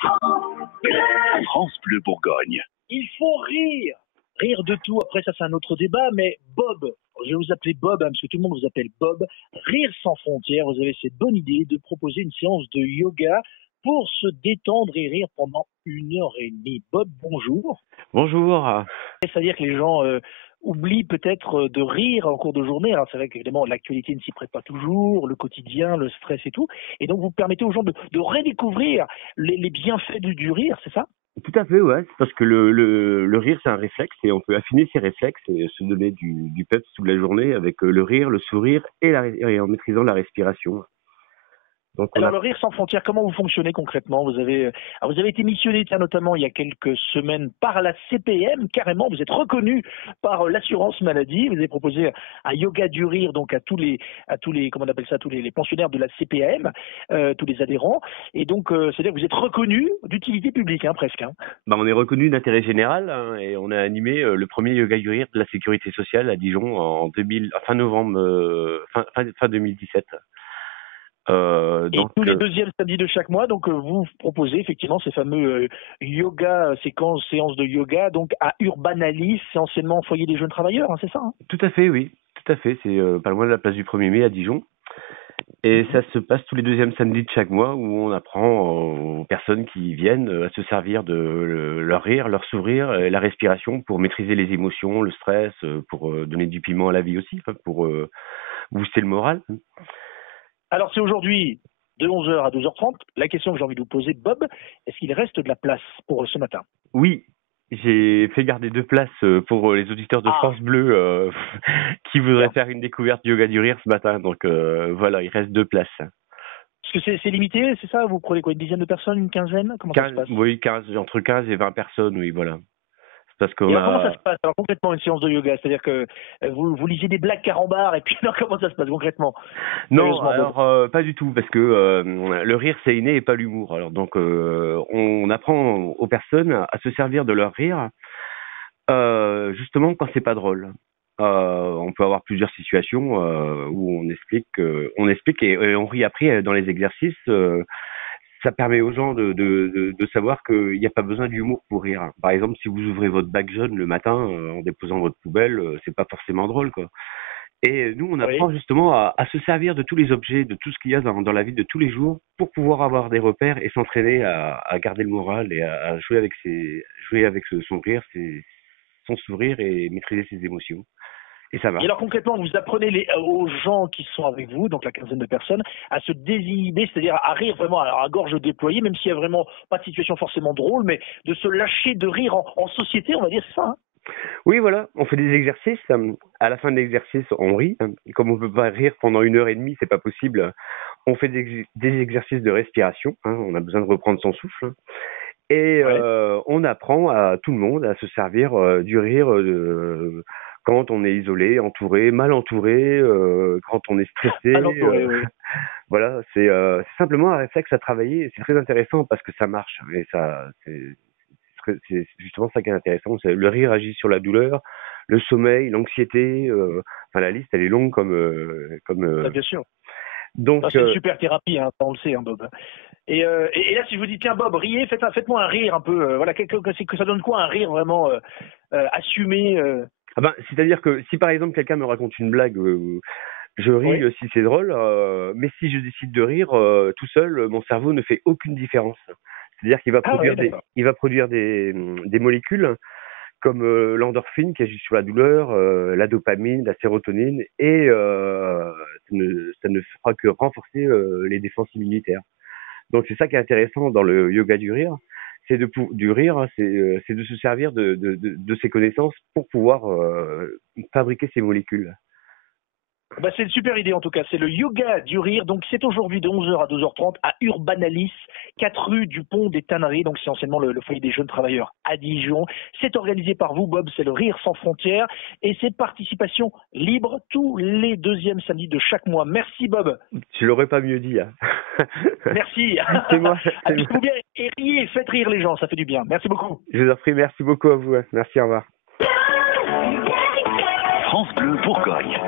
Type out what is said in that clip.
France Bleu Bourgogne. Il faut rire. Rire de tout. Après, ça, c'est un autre débat. Mais Bob, je vais vous appeler Bob, parce que tout le monde vous appelle Bob. Rire sans frontières. Vous avez cette bonne idée de proposer une séance de yoga pour se détendre et rire pendant 1h30. Bob, bonjour. Bonjour. C'est-à-dire que les gens oublient peut-être de rire en cours de journée. Alors, c'est vrai qu'évidemment, l'actualité ne s'y prête pas toujours, le quotidien, le stress et tout. Et donc, vous permettez aux gens de redécouvrir les bienfaits du rire, c'est ça ? Tout à fait, ouais. Parce que le rire, c'est un réflexe et on peut affiner ses réflexes et se donner du peps toute la journée avec le rire, le sourire et en maîtrisant la respiration. Donc Alors, le Rire sans frontières, comment vous fonctionnez concrètement ? Vous avez été missionné, notamment il y a quelques semaines, par la CPM, carrément. Vous êtes reconnu par l'assurance maladie. Vous avez proposé un yoga du rire, donc à tous les comment on appelle ça, tous les pensionnaires de la CPAM, tous les adhérents. Et donc, c'est-à-dire que vous êtes reconnu d'utilité publique, presque. on est reconnu d'intérêt général et on a animé le premier yoga du rire de la sécurité sociale à Dijon en fin novembre, fin 2017. Et tous les deuxièmes samedis de chaque mois, donc vous proposez effectivement ces fameux séances de yoga, donc à Urbanalis, c'est anciennement Foyer des jeunes travailleurs, c'est ça ? Tout à fait, oui, tout à fait. C'est pas loin de la place du 1er mai à Dijon. Et ça se passe tous les deuxièmes samedis de chaque mois où on apprend aux personnes qui viennent à se servir de leur rire, leur sourire, la respiration pour maîtriser les émotions, le stress, pour donner du piment à la vie aussi, pour booster le moral. Alors c'est aujourd'hui de 11h à 12h30. La question que j'ai envie de vous poser, Bob, est-ce qu'il reste de la place pour ce matin ? Oui, j'ai fait garder 2 places pour les auditeurs de France Bleu qui voudraient faire une découverte du yoga du rire ce matin. Donc voilà, il reste 2 places. Parce que c'est limité, c'est ça ? Vous prenez quoi, une dizaine de personnes, une quinzaine ? Comment ça se passe ? Oui, entre 15 et 20 personnes, oui, voilà. Parce comment ça se passe alors concrètement une séance de yoga ? C'est-à-dire que vous lisez des blagues carambars et puis alors comment ça se passe concrètement ? Non, alors pas du tout, parce que le rire c'est inné et pas l'humour. Alors donc on apprend aux personnes à se servir de leur rire, justement quand c'est pas drôle. On peut avoir plusieurs situations où on explique et on rit après dans les exercices. Ça permet aux gens de savoir qu'il n'y a pas besoin d'humour pour rire. Par exemple, si vous ouvrez votre bac jaune le matin en déposant votre poubelle, c'est pas forcément drôle, quoi. Et nous, on apprend justement à se servir de tous les objets, de tout ce qu'il y a dans la vie de tous les jours pour pouvoir avoir des repères et s'entraîner à garder le moral et à jouer avec son rire, son sourire et maîtriser ses émotions. Et ça va. Et alors concrètement, vous apprenez aux gens qui sont avec vous, donc la quinzaine de personnes, à se désinhiber, c'est-à-dire à rire vraiment à gorge déployée, même s'il y a vraiment pas de situation forcément drôle, mais de se lâcher de rire en société, on va dire ça. Oui, voilà, on fait des exercices. À la fin de l'exercice, on rit. Et comme on peut pas rire pendant 1h30, c'est pas possible. On fait des exercices de respiration. On a besoin de reprendre son souffle. Et on apprend à tout le monde à se servir du rire quand on est isolé, entouré, mal entouré, quand on est stressé. Mal entouré, oui. Voilà, c'est simplement un réflexe à travailler. Et c'est très intéressant parce que ça marche. Et ça, c'est justement ça qui est intéressant. Le rire agit sur la douleur, le sommeil, l'anxiété. La liste, elle est longue comme. Bien sûr. Donc, c'est une super thérapie, on le sait, Bob. Et là, si je vous dis, tiens, Bob, riez, faites-moi un rire un peu. Que ça donne quoi un rire vraiment assumé c'est-à-dire que si par exemple quelqu'un me raconte une blague, je ris si c'est drôle, mais si je décide de rire tout seul, mon cerveau ne fait aucune différence. C'est-à-dire qu'il va produire des molécules comme l'endorphine qui agit sur la douleur, la dopamine, la sérotonine, et ça ne fera que renforcer les défenses immunitaires. Donc c'est ça qui est intéressant dans le yoga du rire, c'est de se servir de ces connaissances pour pouvoir fabriquer ces molécules. C'est une super idée en tout cas, c'est le yoga du rire, donc c'est aujourd'hui de 11h à 12h30 à Urbanalis, 4 rue du Pont des Tanneries, donc c'est anciennement le foyer des jeunes travailleurs à Dijon. C'est organisé par vous Bob, c'est le Rire sans frontières et c'est participation libre tous les deuxièmes samedis de chaque mois. Merci Bob. Je l'aurais pas mieux dit. Merci. C'est moi. Amusez-vous bien et riez, faites rire les gens, ça fait du bien. Merci beaucoup. Je vous en prie, merci beaucoup à vous. Merci, au revoir. France Bleu Bourgogne.